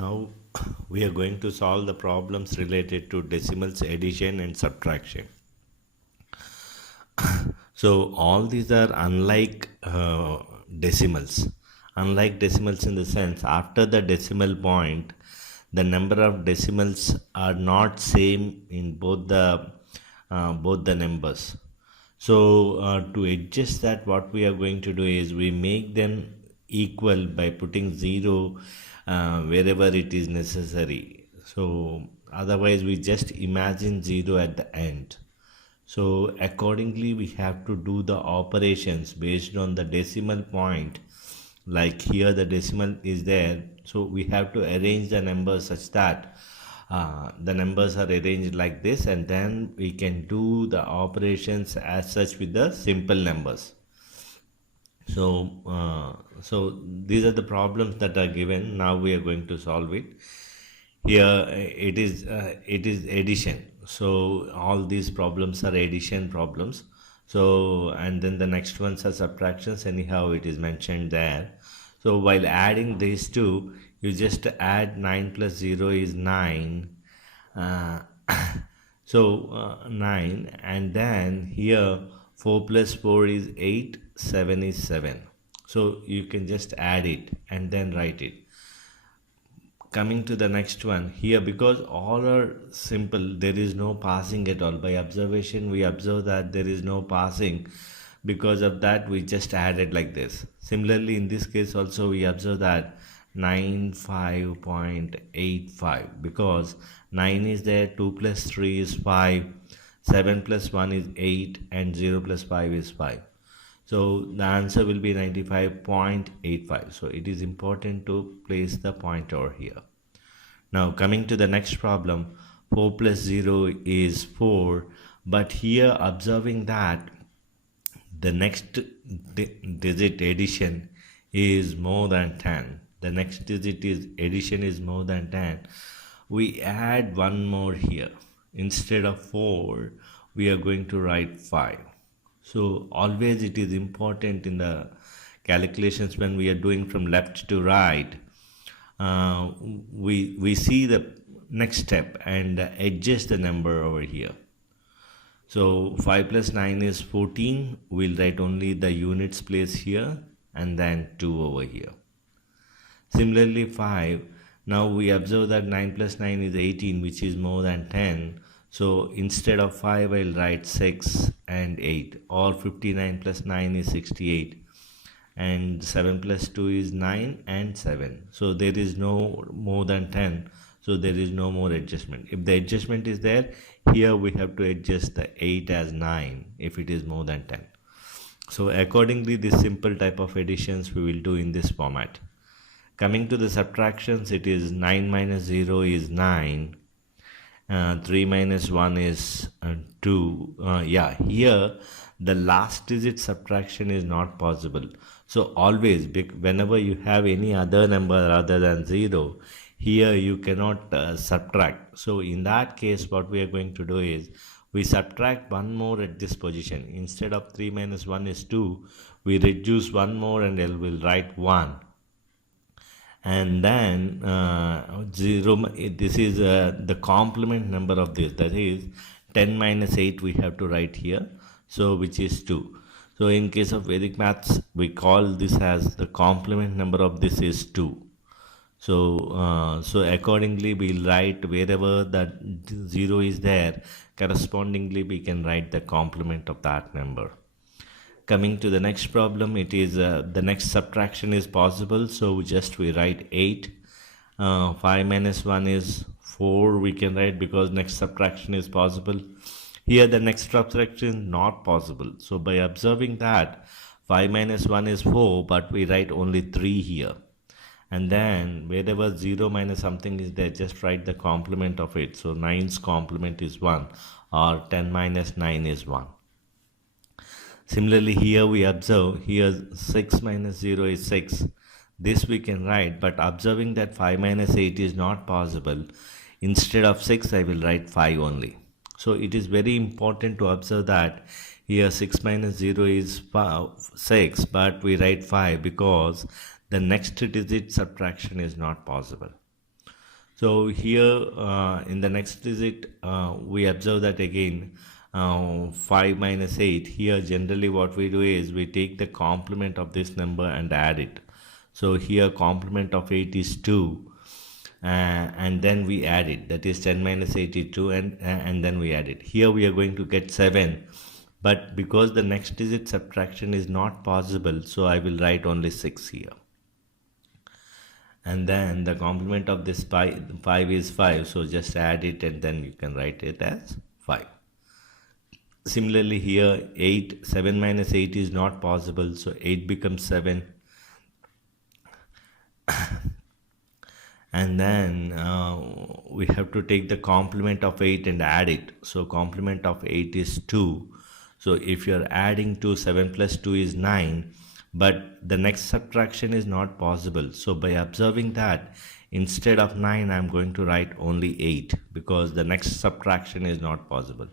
Now we are going to solve the problems related to decimals, addition and subtraction. So all these are unlike decimals. Unlike decimals in the sense after the decimal point, the number of decimals are not same in both the numbers. So to adjust that, what we are going to do is we make them equal by putting 0 wherever it is necessary. So otherwise we just imagine 0 at the end. So accordingly we have to do the operations based on the decimal point. Like here the decimal is there, so we have to arrange the numbers such that the numbers are arranged like this, and then we can do the operations as such with the simple numbers. So these are the problems that are given. Now we are going to solve it. Here it is addition. So all these problems are addition problems. So and then the next ones are subtractions. Anyhow, it is mentioned there. So while adding these two, you just add 9 plus 0 is 9. So 9, and then here 4 plus 4 is 8, 7 is 7. So you can just add it and then write it. Coming to the next one, here because all are simple, there is no passing at all. By observation we observe that there is no passing. Because of that we just added like this. Similarly in this case also we observe that 95.85 because 9 is there, 2 plus 3 is 5, 7 plus 1 is 8, and 0 plus 5 is 5. So the answer will be 95.85. So it is important to place the pointer here. Now coming to the next problem, 4 plus 0 is 4, but here observing that the next digit addition is more than 10. The next digit is addition is more than 10. We add one more here. Instead of 4, we are going to write 5. So always it is important in the calculations when we are doing from left to right, we see the next step and adjust the number over here. So 5 plus 9 is 14. We'll write only the units place here and then 2 over here. Similarly 5. Now we observe that 9 plus 9 is 18, which is more than 10. So instead of 5 I'll write 6 and 8, or 59 plus 9 is 68, and 7 plus 2 is 9 and 7. So there is no more than 10. So there is no more adjustment. If the adjustment is there, here we have to adjust the 8 as 9 if it is more than 10. So accordingly this simple type of additions we will do in this format. Coming to the subtractions, it is 9 minus 0 is 9. 3 minus 1 is 2. Here the last digit subtraction is not possible. So always whenever you have any other number other than 0, here you cannot subtract. So in that case what we are going to do is we subtract one more at this position. Instead of 3 minus 1 is 2, we reduce one more and we'll write 1. And then 0, this is the complement number of this, that is 10 minus 8 we have to write here, so which is 2. So in case of Vedic maths we call this as the complement number of this is 2. So accordingly we'll write wherever that 0 is there, correspondingly we can write the complement of that number. Coming to the next problem, it is the next subtraction is possible, so just we write 8. 5 minus 1 is 4 we can write because next subtraction is possible. Here the next subtraction is not possible. So by observing that 5 minus 1 is 4, but we write only 3 here. And then wherever 0 minus something is there, just write the complement of it. So 9's complement is 1, or 10 minus 9 is 1. Similarly here we observe, here 6 minus 0 is 6. This we can write, but observing that 5 minus 8 is not possible, instead of 6 I will write 5 only. So it is very important to observe that here 6 minus 0 is 6, but we write 5 because the next digit subtraction is not possible. So here in the next digit, we observe that again 5 minus 8. Here generally what we do is we take the complement of this number and add it. So here complement of 8 is 2. And then we add it, that is 10 minus 82, and then we add it. Here we are going to get 7, but because the next digit subtraction is not possible, so I will write only 6 here. And then the complement of this 5 is 5, so just add it and then you can write it as 5. Similarly here 7 minus 8 is not possible, so 8 becomes 7. And then we have to take the complement of 8 and add it. So complement of 8 is 2. So if you're adding 2, 7 plus 2 is 9, but the next subtraction is not possible. So by observing that, instead of 9, I'm going to write only 8 because the next subtraction is not possible.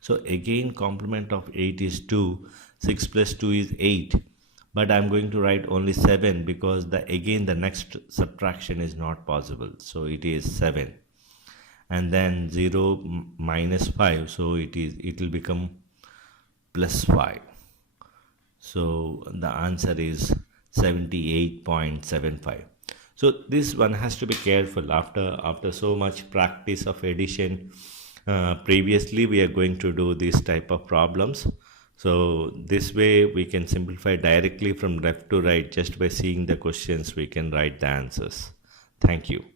So again, complement of 8 is 2, 6 plus 2 is 8. But I'm going to write only 7 because the next subtraction is not possible. So it is 7. And then 0 minus 5, so it will become plus 5. So the answer is 78.75. So this one has to be careful after so much practice of addition. Previously we are going to do this type of problems. So this way we can simplify directly from left to right. Just by seeing the questions we can write the answers. Thank you.